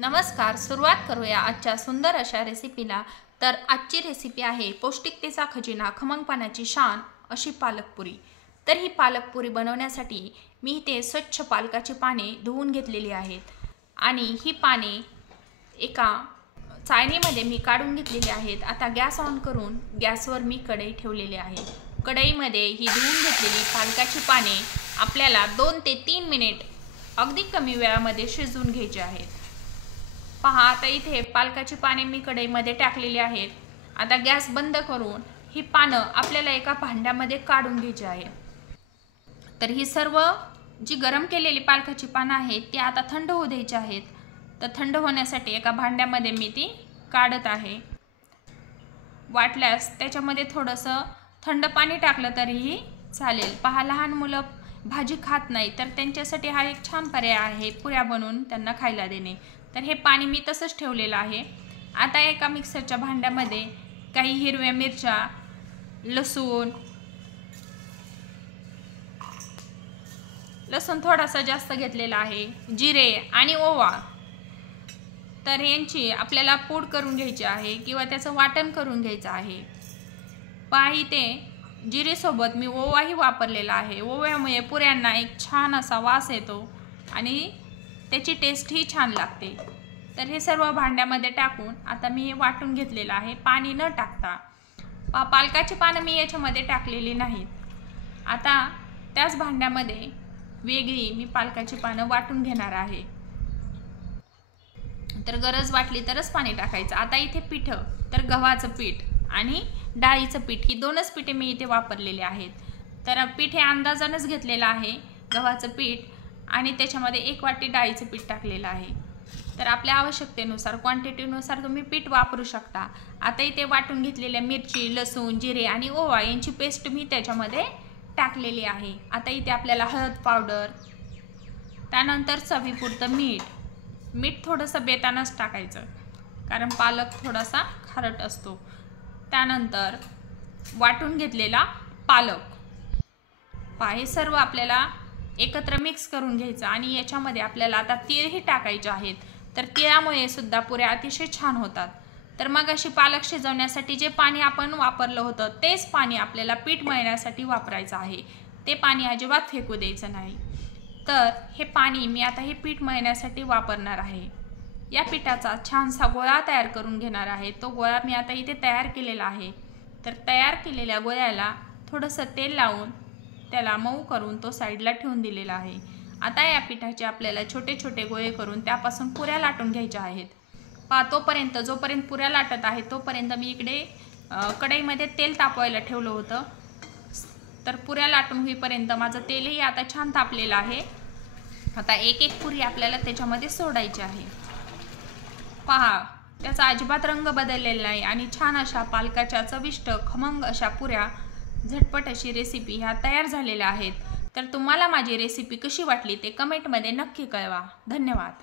नमस्कार, सुरुवात करूया आजच्या सुंदर अशा रेसिपीला। तर आजची रेसिपी आहे पौष्टिकतेचा खजिना, खमंगपणाची शान अशी पालकपुरी। तर ही पालकपुरी बनवण्यासाठी मी इथे स्वच्छ पालकाची पाने धुवून घेतलेली आहेत आणि ही पाने एका चाळणीमध्ये मी काढून घेतलेली आहेत। आता गॅस ऑन करून गॅसवर मी कढई ठेवलेली आहे। कढईमध्ये ही धुवून घेतलेली पालकाची पाने आपल्याला 2 ते 3 मिनिट अगदी कमी वेळामध्ये शिजवून घ्यायची आहेत। पहा, आता इथे पालकाची पाने मी कढईमध्ये टाकलेली आहेत। आता गॅस बंद करून ही पानं आपल्याला एका भांड्यामध्ये काढून घ्यायची आहेत। तर ही सर्व जी गरम केलेली पालकाची पानं आहेत ती आता थंड होऊ द्यायची आहेत। तर थंड होण्यासाठी एका भांड्यामध्ये मी ती काढत आहे। वाटल्यास त्याच्यामध्ये थोडंसं थंड पाणी टाकलं तरीही चालेल। पहा, लहान मुलं भाजी खात नाही तर त्यांच्यासाठी हा एक छान पर्याय आहे पुऱ्या बनवून त्यांना खायला देणे। तर हे पाणी मी तसंच ठेवलेलं आहे। आता एका मिक्सरच्या भांड्यामध्ये काही हिरव्या मिरच्या, लसूण थोडासा जास्त घेतलेला आहे, जिरे आणि ओवा, तर यांची आपल्याला पूड करून घ्यायची आहे किंवा त्याचं वाटण करून घ्यायचं आहे। पहा, इथे जिरे सोबत मी ओवाही वापरलेला आहे। ओव्यामुळे पुऱ्यांना एक छान असा वास येतो आणि त्याची टेस्ट ही छान लागते। तर हे सर्व भांड्यामध्ये टाकून आता मी हे वाटून घेतलेलं आहे पाणी न टाकता। पालकाची पानं मी याच्यामध्ये टाकलेली नाहीत। आता त्याच भांड्यामध्ये वेगळी मी पालकाची पानं वाटून घेणार आहे। तर गरज वाटली तरच पाणी टाकायचं। आता इथे पीठ, तर गव्हाचं पीठ आणि डाळीचं पीठ ही दोनच पीठे मी इथे वापरलेली आहेत। तर पीठ हे अंदाजानच घेतलेलं आहे, गव्हाचं पीठ आणि त्याच्यामध्ये 1 वाटी डाळीचं पीठ टाकलेलं आहे। तर आपल्या आवश्यकतेनुसार, क्वांटिटीनुसार तुम्ही पीठ वापरू शकता। आता इथे वाटून घेतलेल्या मिरची, लसूण, जिरे आणि ओवा यांची पेस्ट मी त्याच्यामध्ये टाकलेली आहे। आता इथे आपल्याला हळद पावडर, त्यानंतर चवीपुरतं मीठ थोडंसं बेतानच टाकायचं कारण पालक थोडासा खारट असतो। त्यानंतर वाटून घेतलेला पालक, हे सर्व आपल्याला एकत्र मिक्स करून घ्यायचं आणि याच्यामध्ये आपल्याला आता तीळही टाकायचे आहेत। तर तिळामुळे सुद्धा पुऱ्या अतिशय छान होतात। तर मग अशी पालक शिजवण्यासाठी जे पाणी आपण वापरलं होतं तेच पाणी आपल्याला पीठ मळण्यासाठी वापरायचं आहे। ते पाणी अजिबात फेकू द्यायचं नाही। तर हे पाणी मी आता हे पीठ मळण्यासाठी वापरणार आहे। या पिठाचा छानसा गोळा तयार करून घेणार आहे। तो गोळा मी आता इथे तयार केलेला आहे। तर तयार केलेल्या गोळ्याला थोडंसं तेल लावून त्याला मऊ करून तो साईडला ठेवून दिलेला आहे। आता या पिठाचे आपल्याला छोटे छोटे गोळे करून त्यापासून पुऱ्या लाटून घ्यायच्या आहेत। तोपर्यंत जोपर्यंत पुऱ्या लाटत आहे तोपर्यंत मी इकडे कढईमध्ये तेल तापवायला ठेवलं होतं। तर पुऱ्या लाटून होईपर्यंत माझं तेलही आता छान तापलेलं आहे। आता एक एक पुरी आपल्याला त्याच्यामध्ये सोडायची आहे। पहा, त्याचा अजिबात रंग बदललेला नाही आणि छान अशा पालकाच्या चविष्ट खमंग अशा पुऱ्या, झटपट अशी रेसिपी ह्या तयार झालेल्या आहेत। तर तुम्हाला माझी रेसिपी कशी वाटली ते कमेंटमध्ये नक्की कळवा। धन्यवाद।